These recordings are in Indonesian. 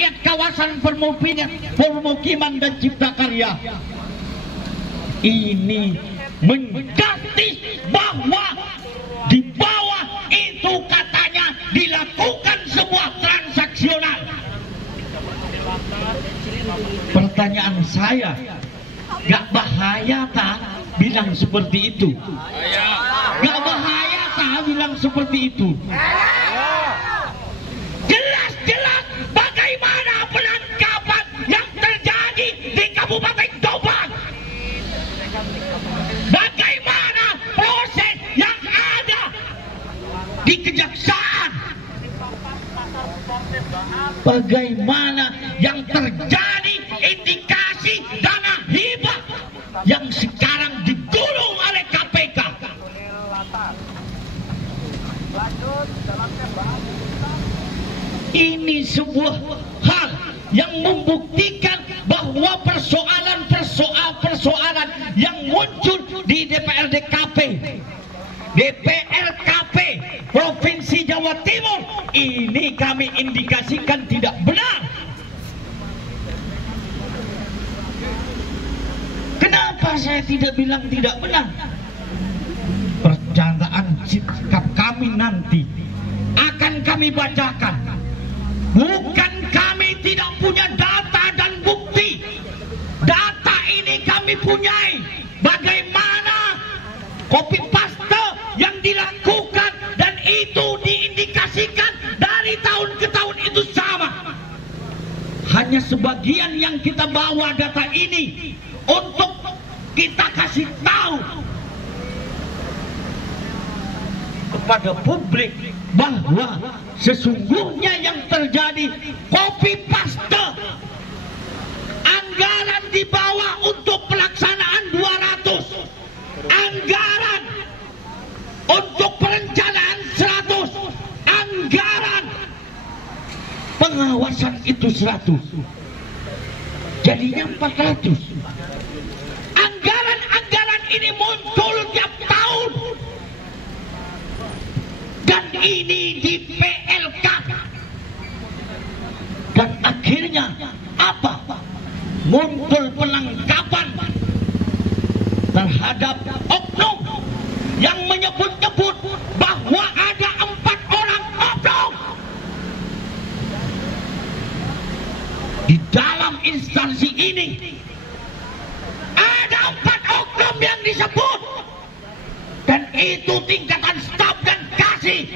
rakyat kawasan permukiman dan cipta karya. Ini mengerti bahwa di bawah itu katanya dilakukan sebuah transaksional. Pertanyaan saya, gak bahaya tak bilang seperti itu? Gak bahaya tak bilang seperti itu? Jelas-jelas bagaimana penangkapan yang terjadi di Kabupaten Jombang. Bagaimana proses yang ada di kejaksaan. Bagaimana yang terjadi indikasi dana hibah yang sekarang digulung oleh KPK. Ini sebuah hal yang membuktikan bahwa persoalan yang muncul di DPRDKP Provinsi Jawa Timur ini kami indikasikan tidak benar. Kenapa saya tidak bilang tidak benar? Pernyataan sikap kami nanti akan kami bacakan. Bukan kami tidak punya data dan bukti. Data ini kami punyai. Bagaimana copy paste yang dilakukan dan itu diindikasikan dari tahun ke tahun itu sama. Hanya sebagian yang kita bawa data ini untuk kita kasih tahu kepada publik bahwa sesungguhnya yang terjadi copy paste. Anggaran dibawa untuk pelaksanaan 200, anggaran untuk perencanaan 100, anggaran pengawasan itu 100, jadinya 400. Anggaran ini muncul tiap tahun dan ini di PLK, dan akhirnya apa? Muncul penangkapan terhadap oknum yang menyebut-nyebut bahwa ada 4 orang oknum di dalam instansi ini. Ada 4 oknum yang disebut, dan itu tingkatan staf dan kasih.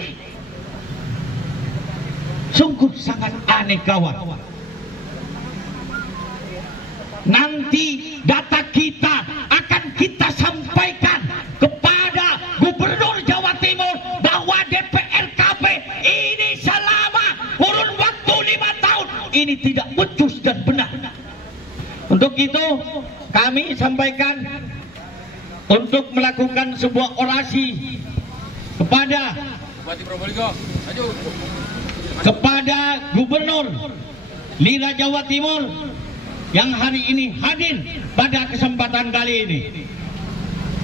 Sungguh sangat aneh kawan. Nanti data kita akan kita sampaikan kepada Gubernur Jawa Timur bahwa DPRKP ini selama kurun waktu 5 tahun ini tidak becus dan benar. Untuk itu kami sampaikan untuk melakukan sebuah orasi kepada Gubernur Lira Jawa Timur yang hari ini hadir pada kesempatan kali ini.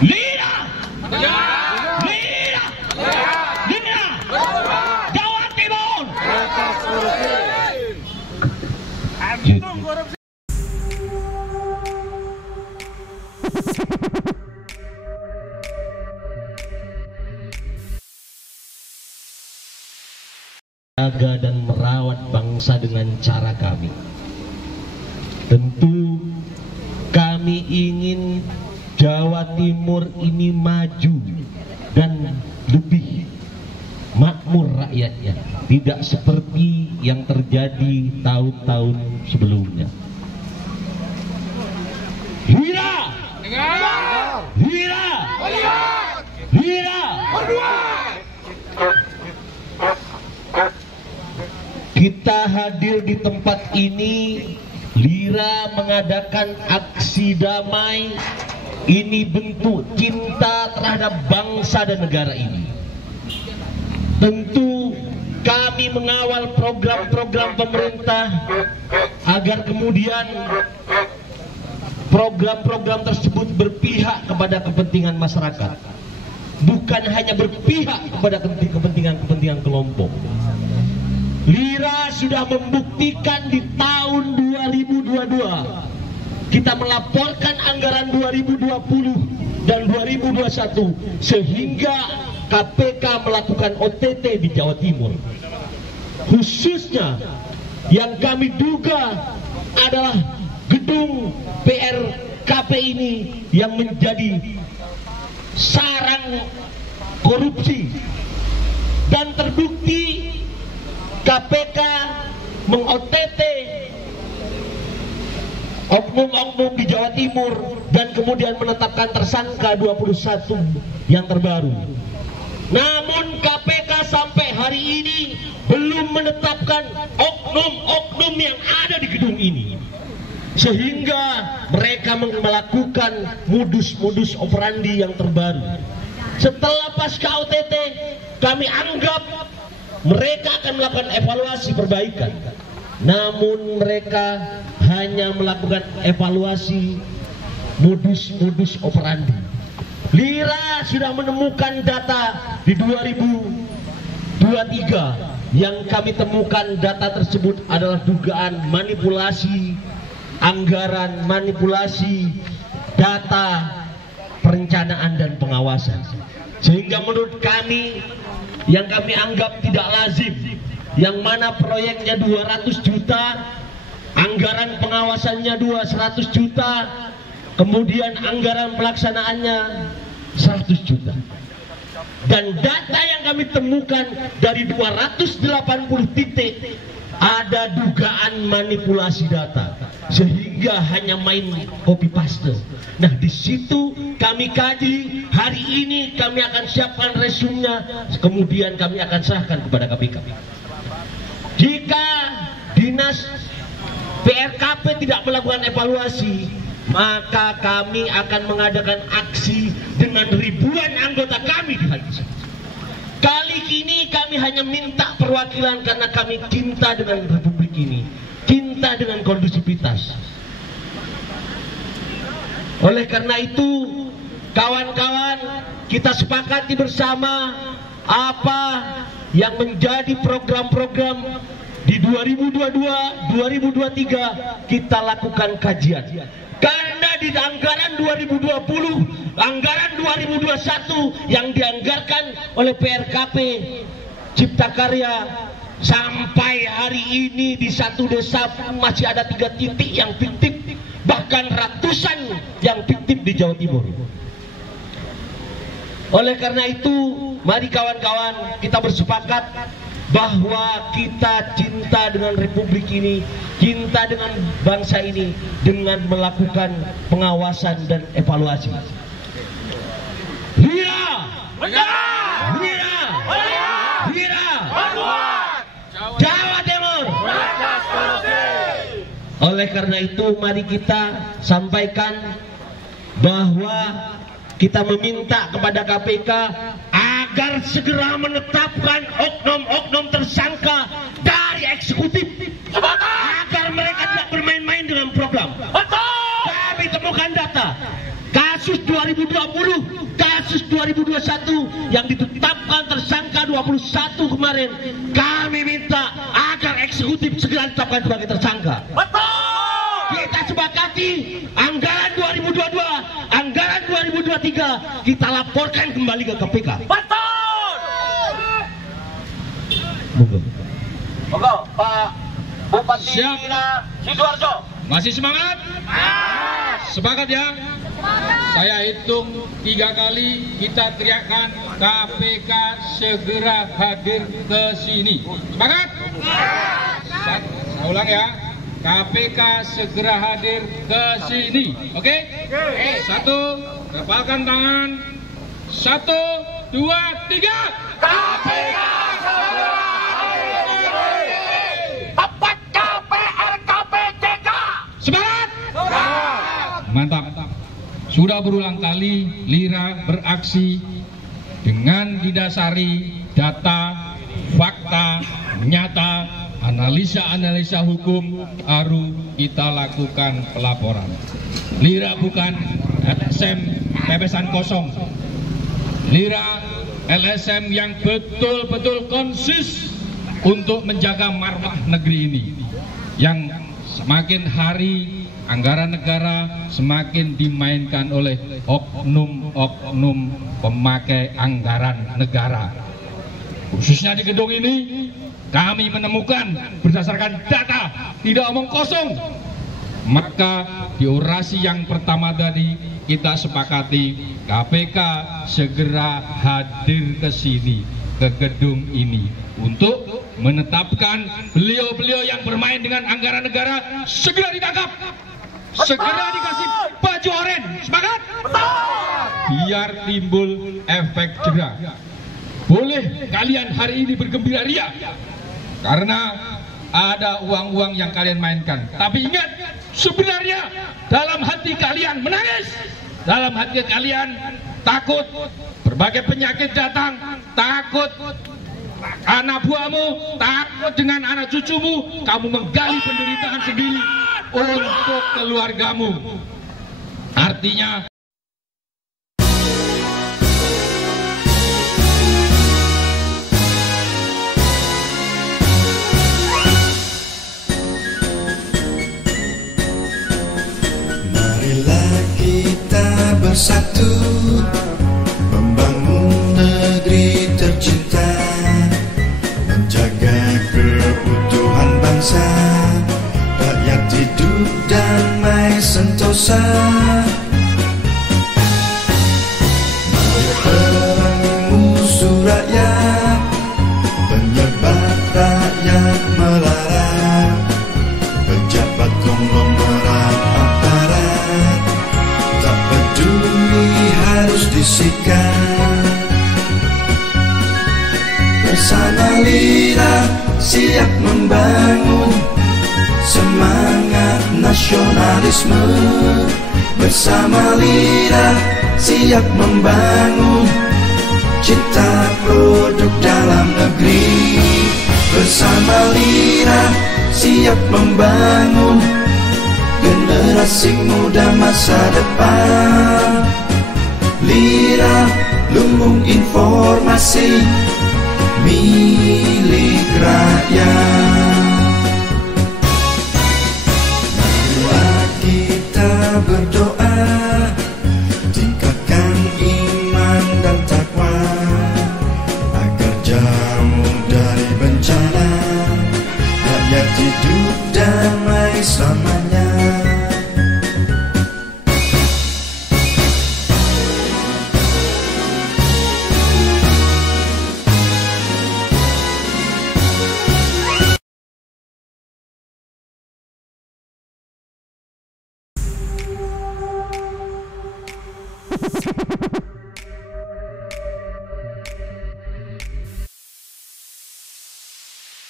Lira! Lira! Lira! Jawa Timur! Jaga dan merawat bangsa dengan cara kami. Tentu kami ingin Jawa Timur ini maju dan lebih makmur rakyatnya, tidak seperti yang terjadi tahun-tahun sebelumnya. Hira! Hira! Hira! Kita hadir di tempat ini, Lira mengadakan aksi damai. Ini bentuk cinta terhadap bangsa dan negara ini. Tentu kami mengawal program-program pemerintah agar kemudian program-program tersebut berpihak kepada kepentingan masyarakat, bukan hanya berpihak kepada kepentingan kelompok. Lira sudah membuktikan di kita melaporkan anggaran 2020 dan 2021 sehingga KPK melakukan OTT di Jawa Timur. Khususnya yang kami duga adalah gedung PRKP ini yang menjadi sarang korupsi, dan terbukti KPK meng-OTT oknum-oknum di Jawa Timur dan kemudian menetapkan tersangka 21 yang terbaru. Namun KPK sampai hari ini belum menetapkan oknum-oknum yang ada di gedung ini, sehingga mereka melakukan modus-modus operandi yang terbaru. Setelah pasca OTT, kami anggap mereka akan melakukan evaluasi perbaikan, namun mereka hanya melakukan evaluasi modus-modus operandi. Lira sudah menemukan data di 2023 yang kami temukan data tersebut adalah dugaan manipulasi anggaran, manipulasi data perencanaan dan pengawasan. Sehingga menurut kami yang kami anggap tidak lazim, yang mana proyeknya 200 juta, anggaran pengawasannya 200 juta, kemudian anggaran pelaksanaannya 100 juta. Dan data yang kami temukan dari 280 titik ada dugaan manipulasi data, sehingga hanya main copy paste. Nah, di situ kami kaji, hari ini kami akan siapkan resumenya, kemudian kami akan serahkan kepada KPK. Jika dinas PRKP tidak melakukan evaluasi, maka kami akan mengadakan aksi dengan ribuan anggota kami di hal tersebut. Kali ini kami hanya minta perwakilan karena kami cinta dengan republik ini, cinta dengan kondusivitas. Oleh karena itu, kawan-kawan, kita sepakati bersama apa yang menjadi program-program di 2022-2023 kita lakukan kajian. Karena di anggaran 2020, anggaran 2021 yang dianggarkan oleh PRKP Cipta Karya sampai hari ini di satu desa masih ada 3 titik yang fiktif, bahkan ratusan yang fiktif di Jawa Timur. Oleh karena itu, mari kawan-kawan kita bersepakat bahwa kita cinta dengan republik ini, cinta dengan bangsa ini dengan melakukan pengawasan dan evaluasi. Hira! Hira! Hira! Jawa Timur! Oleh karena itu, mari kita sampaikan bahwa kita meminta kepada KPK agar segera menetapkan oknum-oknum tersangka dari eksekutif, agar mereka tidak bermain-main dengan program. Kami temukan data kasus 2020, kasus 2021 yang ditetapkan tersangka 21 kemarin. Kami minta agar eksekutif segera ditetapkan sebagai tersangka. Kita sepakati anggaran 2022, anggaran 2023 kita laporkan kembali ke KPK. Monggo, Pak Bupati Sidoarjo. Masih semangat? Sepakat ya? Saya hitung 3 kali, kita teriakkan KPK segera hadir ke sini. Sepakat? Saya ulang ya. KPK segera hadir ke sini. Oke? 1, kepalkan tangan. 1, 2, 3. KPK segera hadir ke sini. Tepat KPRKPTK. Semangat! Mantap. Sudah berulang kali Lira beraksi dengan didasari data, fakta, nyata, analisa-analisa hukum, baru kita lakukan pelaporan. Lira bukan LSM pepesan kosong. Lira LSM yang betul-betul konsis untuk menjaga marwah negeri ini, yang semakin hari anggaran negara semakin dimainkan oleh oknum-oknum pemakai anggaran negara. Khususnya di gedung ini, kami menemukan berdasarkan data, tidak omong kosong. Maka di orasi yang pertama tadi kita sepakati KPK segera hadir ke sini, ke gedung ini, untuk menetapkan beliau-beliau yang bermain dengan anggaran negara segera ditangkap, segera dikasih baju oranye. Semangat! Biar timbul efek jerah. Boleh kalian hari ini bergembira ria karena ada uang-uang yang kalian mainkan, tapi ingat, sebenarnya dalam hati kalian menangis, dalam hati kalian takut berbagai penyakit datang, takut anak buahmu, takut dengan anak cucumu, kamu menggali penderitaan sendiri untuk keluargamu. Artinya bersatu membangun negeri tercinta, menjaga keutuhan bangsa, rakyat hidup damai sentosa. Mari perangi musuh rakyat, penyebar rakyat melarat, pejabat konglomerat aparat, tak peduli harus disikat. Bersama Lira siap membangun semangat nasionalisme. Bersama Lira siap membangun cinta produk dalam negeri. Bersama Lira siap membangun generasi muda masa depan. Lira, lumbung informasi milik rakyat. Marilah kita berdoa, tingkatkan iman dan takwa, agar jauh dari bencana, rakyat hidup damai selama